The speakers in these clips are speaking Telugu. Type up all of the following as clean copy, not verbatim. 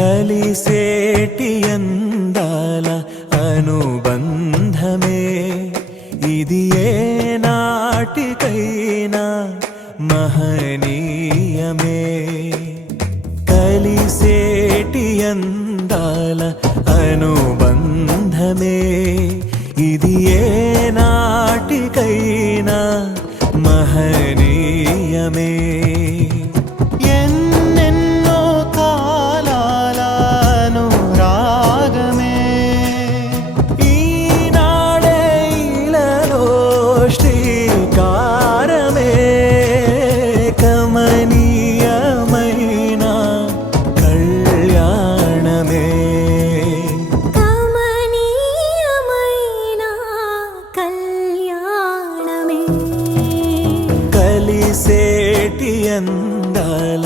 కలిసేటి అందాల అనుబంధమే ఇది ఏ నాటికైనా మహనీయమే. కలిసేటి అందాల అనుబంధమే ఇది ఏ నాటికైనా మహనీయమే. ఎన్నెన్నో కాలాల అనురాగమే ఈనాడే ఇలలో శ్రీకారమే. కమనీయమైన కళ్యాణమే కలిసేటి అందాల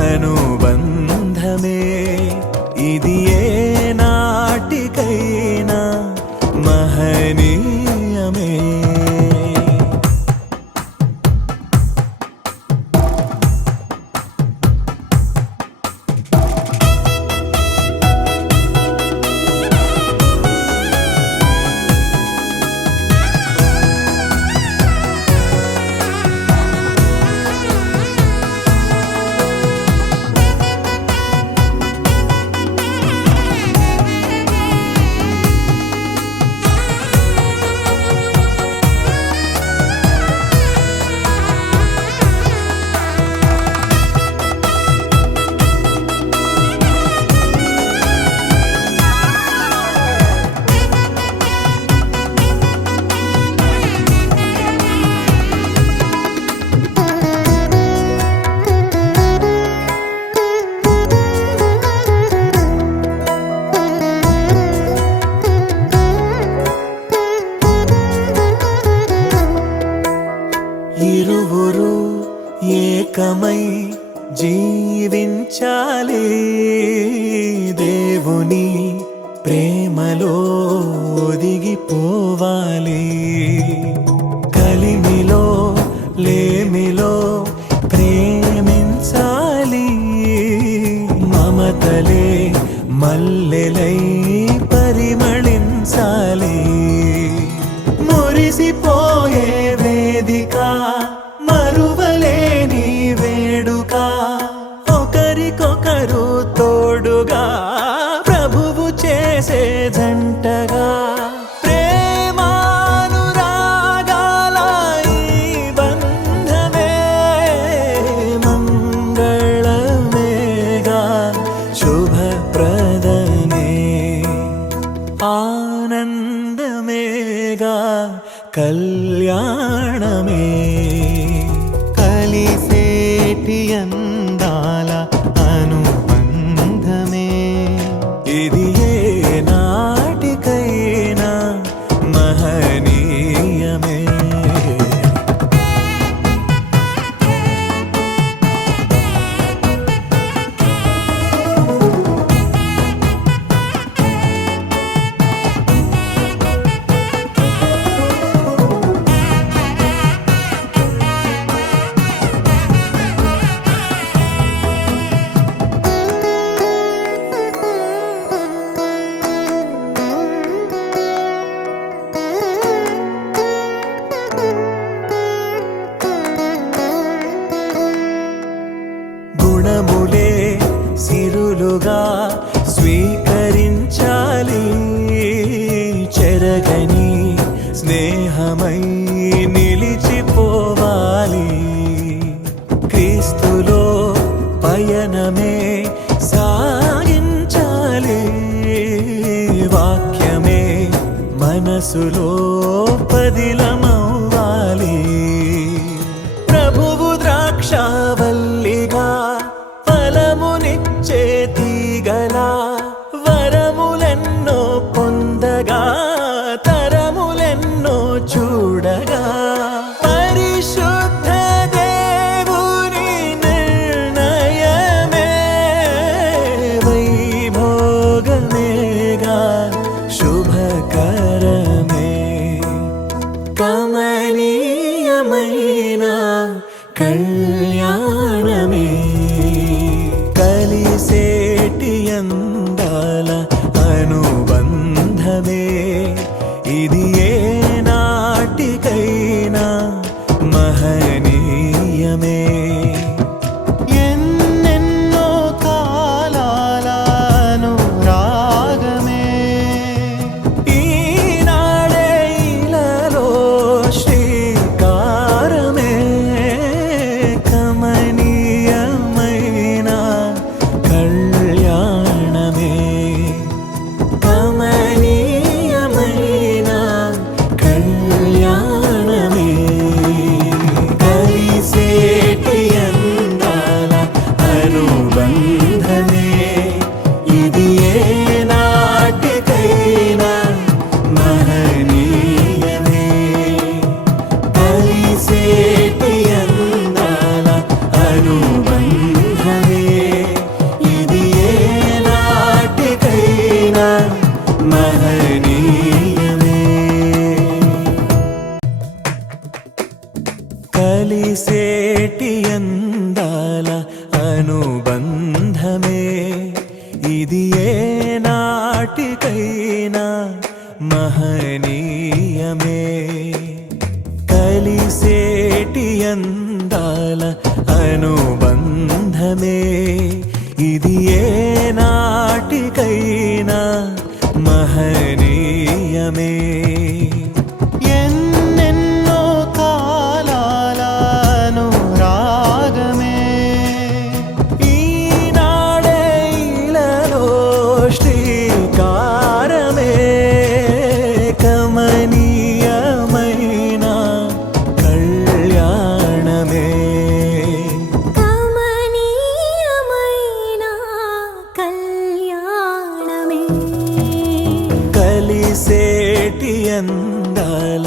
అనుబంధమే ఇది ఏ నాటికైనా మహనీయమే. ఇరువురు ఏకమై జీవించాలి, దేవుని ప్రేమలో ఒదిగిపోవాలి. కలిమిలో లేమిలో ప్రేమించాలి, మమతలే మల్లెలై పరిమళించాలి. మురిసిపోయే వేదిక మరువలేని వేడుక, ఒకరికొకరు తోడుగా ప్రభువు చేసే జంటగా. ప్రేమానురాగాల ఈ బంధమే మంగళమేగా శుభప్రదమే. ఆనందమేగా కళ్యాణమే. కలిసేటి అందాల అనుబంధమే ఇది ఏ నాటికైనా మహనీయమే. గుణములే సిరులుగా స్వీకరించాలి, చెరగని స్నేహమై నిలిచిపోవాలి. క్రీస్తులో పయనమే సాగించాలి, వాక్యమే మనసులో పదిలమవ్వాలి. ప్రభువు ద్రాక్షావల్లిగా ఫలమునిచ్చే తీగలా, వరములెన్నో పొందగా తరములెన్నో చూడగా. పరిశుద్ధ దేవుని నిర్ణయమే వైభోగమేగా శుభకరమే. కమనీయమైన కళ్యాణ అందాల అనుబంధమే ఇది ఏ నాటికైనా మహనీయమే కలిసేటి అందాల అనుబంధమే ఇది ఏ నాటికైనా మహనీయమే ఎన్నెన్నో కాలాల అనురాగమే ఈనాడే ఇలలో శ్రీకారమే కమనీయమైన కళ్యాణమే కమనీయమైన కళ్యాణమే కలిసేటి అందాల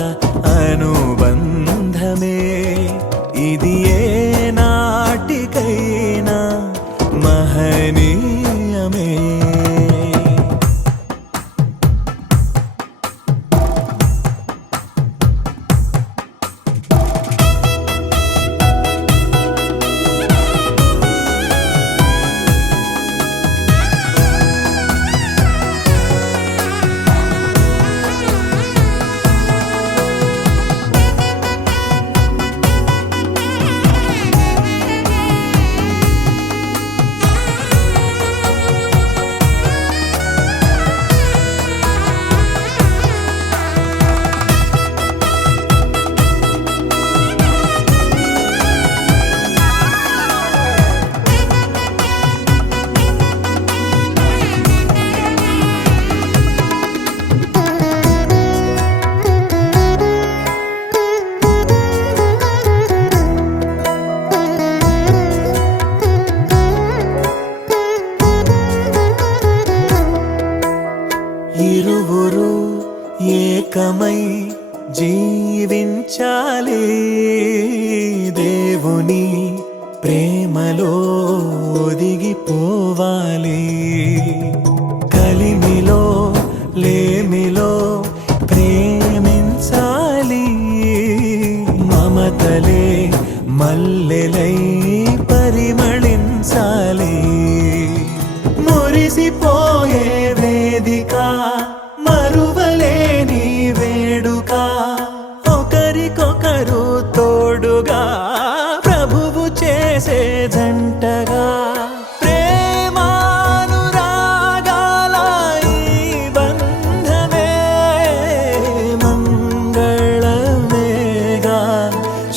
అనుబంధమే ఇది ఏ నాటికైనా మహనీయమే ఇరువురు ఏకమై జీవించాలి దేవుని ప్రేమలో ఒదిగిపోవాలి కలిమిలో లేమిలో ప్రేమించాలి మమతలే మల్లెలై పరిమళించాలి మురిసిపోయే వేదిక మరువలేని వేడుక ఒకరికొకరు తోడుగా ప్రభువు చేసే జంటగా ప్రేమానురాగాల ఈ బంధమే మంగళమేగా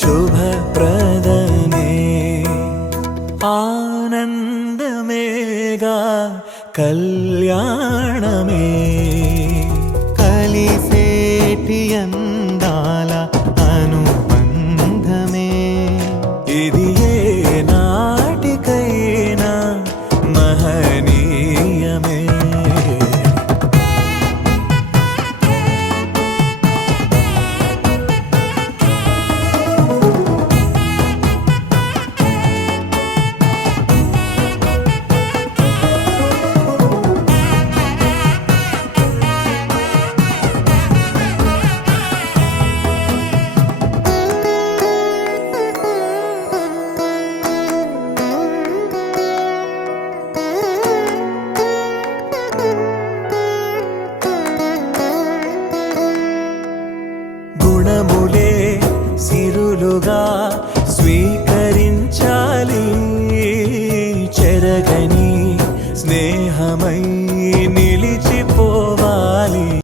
శుభప్రదమే ఆనందమేగా కళ్యాణమే కలిసేటి అందాల అనుబంధమే ఇది ఏ నాటికైనా మహనీయమే గుణములే సిరులుగా స్వీకరించాలి చెరగని